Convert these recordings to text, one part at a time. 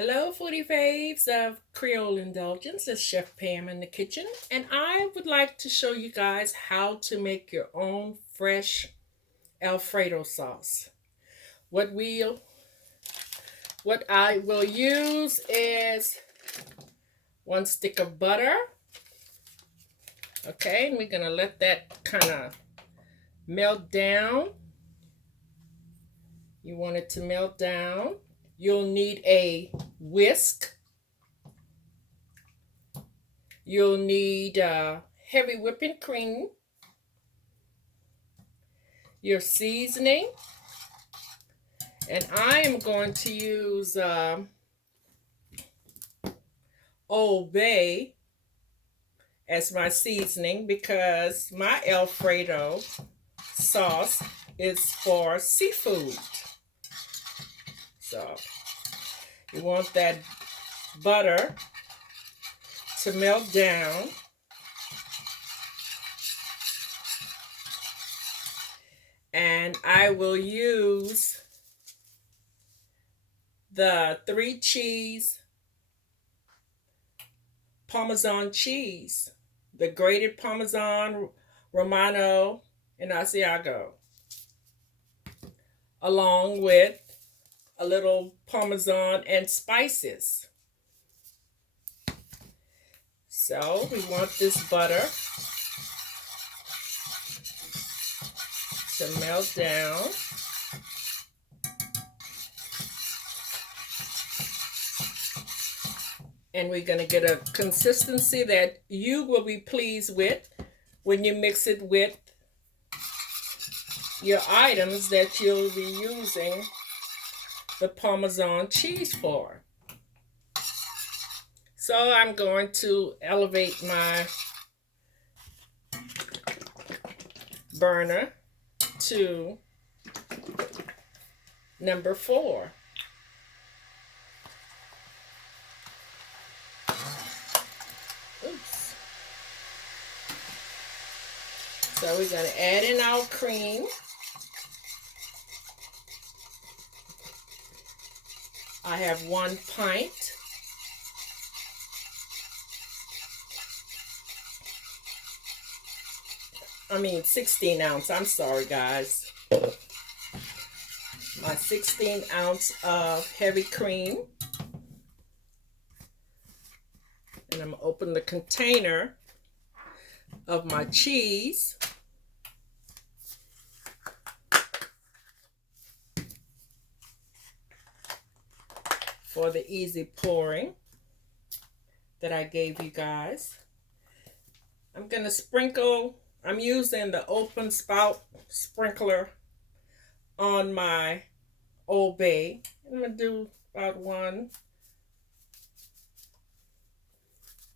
Hello, foodie faves of Creole Indulgence. It's Chef Pam in the kitchen, and I would like to show you guys how to make your own fresh Alfredo sauce. What we'll what I will use is 1 stick of butter. Okay, and we're gonna let that kind of melt down. You want it to melt down. You'll need a whisk. You'll need heavy whipping cream, your seasoning, and I am going to use Old Bay as my seasoning because my Alfredo sauce is for seafood. So you want that butter to melt down. And I will use the 3-cheese Parmesan cheese, the grated Parmesan, Romano, and Asiago, along with a little Parmesan and spices. So we want this butter to melt down. And we're going to get a consistency that you will be pleased with when you mix it with your items that you'll be using the Parmesan cheese for. So I'm going to elevate my burner to number 4. Oops. So we're going to add in our cream. I have 1 pint. 16 ounce. I'm sorry, guys. My 16 ounce of heavy cream. And I'm going to open the container of my cheese. For the easy pouring that I gave you guys. I'm going to sprinkle. I'm using the open spout sprinkler on my Old Bay. I'm going to do about 1,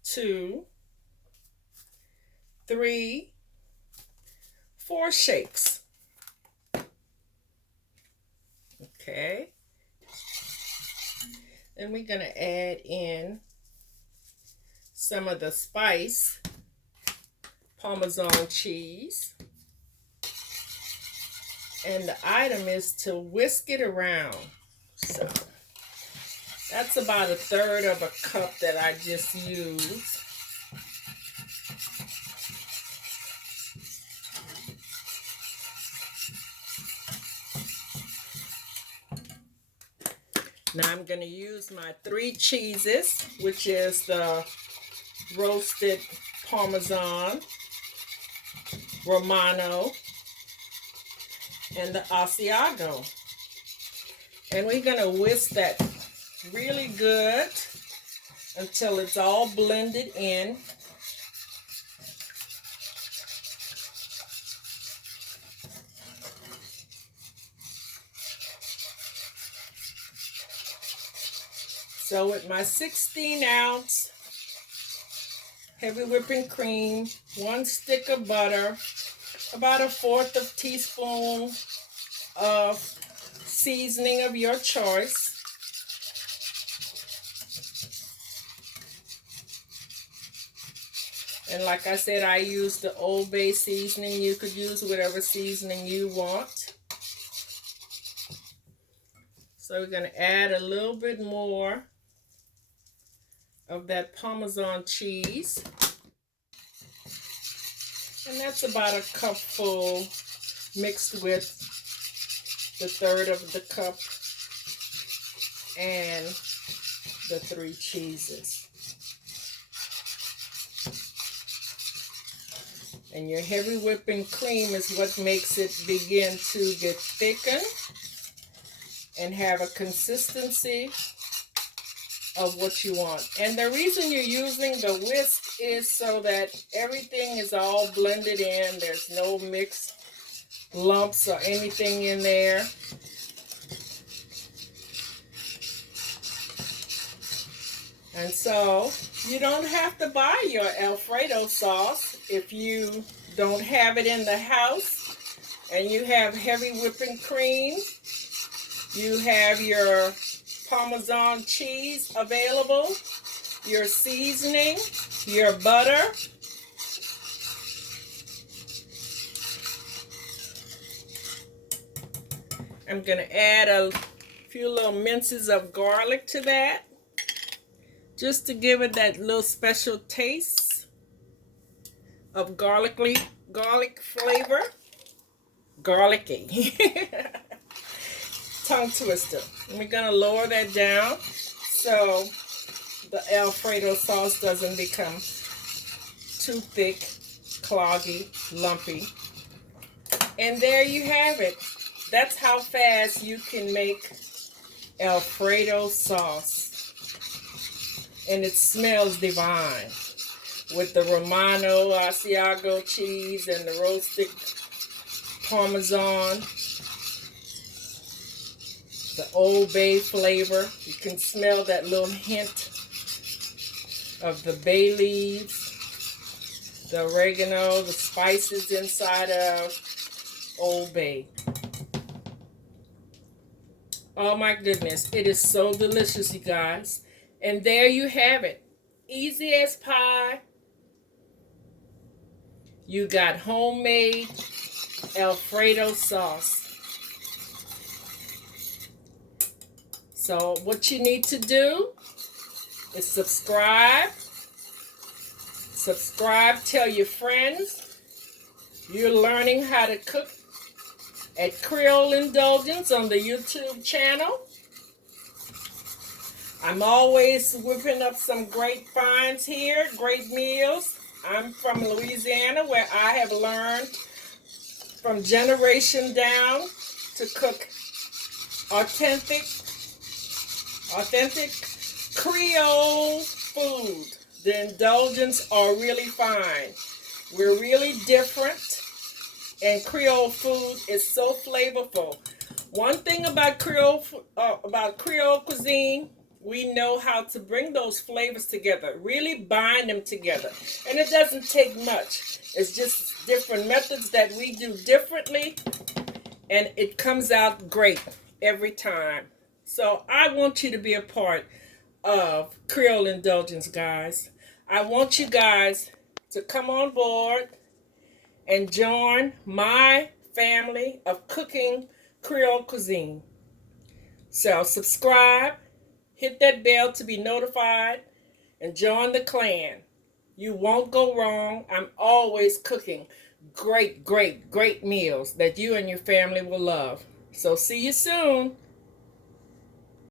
2, 3, 4 shakes. Okay. Then we're going to add in some of the spice Parmesan cheese. And the item is to whisk it around. So that's about 1/3 of a cup that I just used. Now I'm going to use my 3 cheeses, which is the roasted Parmesan, Romano, and the Asiago. And we're going to whisk that really good until it's all blended in. So with my 16 ounce heavy whipping cream, 1 stick of butter, about 1/4 of teaspoon of seasoning of your choice, and like I said, I use the Old Bay seasoning. You could use whatever seasoning you want. So we're going to add a little bit more of that Parmesan cheese. And that's about a cupful mixed with the third of the cup and the 3 cheeses. And your heavy whipping cream is what makes it begin to get thickened and have a consistency of what you want. And the reason you're using the whisk is so that everything is all blended in. There's no mixed lumps or anything in there. And so you don't have to buy your Alfredo sauce if you don't have it in the house, and you have heavy whipping cream. You have your Parmesan cheese available, your seasoning, your butter. I'm going to add a few little minces of garlic to that, just to give it that little special taste of garlic flavor. Garlicky. Tongue twister. And we're going to lower that down so the Alfredo sauce doesn't become too thick, cloggy, lumpy. And there you have it. That's how fast you can make Alfredo sauce. And it smells divine with the Romano Asiago cheese and the roasted Parmesan, the Old Bay flavor. You can smell that little hint of the bay leaves, the oregano, the spices inside of Old Bay. Oh my goodness, it is so delicious, you guys. And there you have it. Easy as pie. You got homemade Alfredo sauce. So what you need to do is subscribe. Tell your friends you're learning how to cook at Creole Indulgence on the YouTube channel. I'm always whipping up some great finds here, great meals. I'm from Louisiana, where I have learned from generation down to cook authentic Creole food. The indulgence are really fine. We're really different, and Creole food is so flavorful. One thing about Creole cuisine, we know how to bring those flavors together, really bind them together. And it doesn't take much. It's just different methods that we do differently, and it comes out great every time. So I want you to be a part of Creole Indulgence, guys. I want you guys to come on board and join my family of cooking Creole cuisine. So subscribe, hit that bell to be notified, and join the clan. You won't go wrong. I'm always cooking great meals that you and your family will love. So see you soon.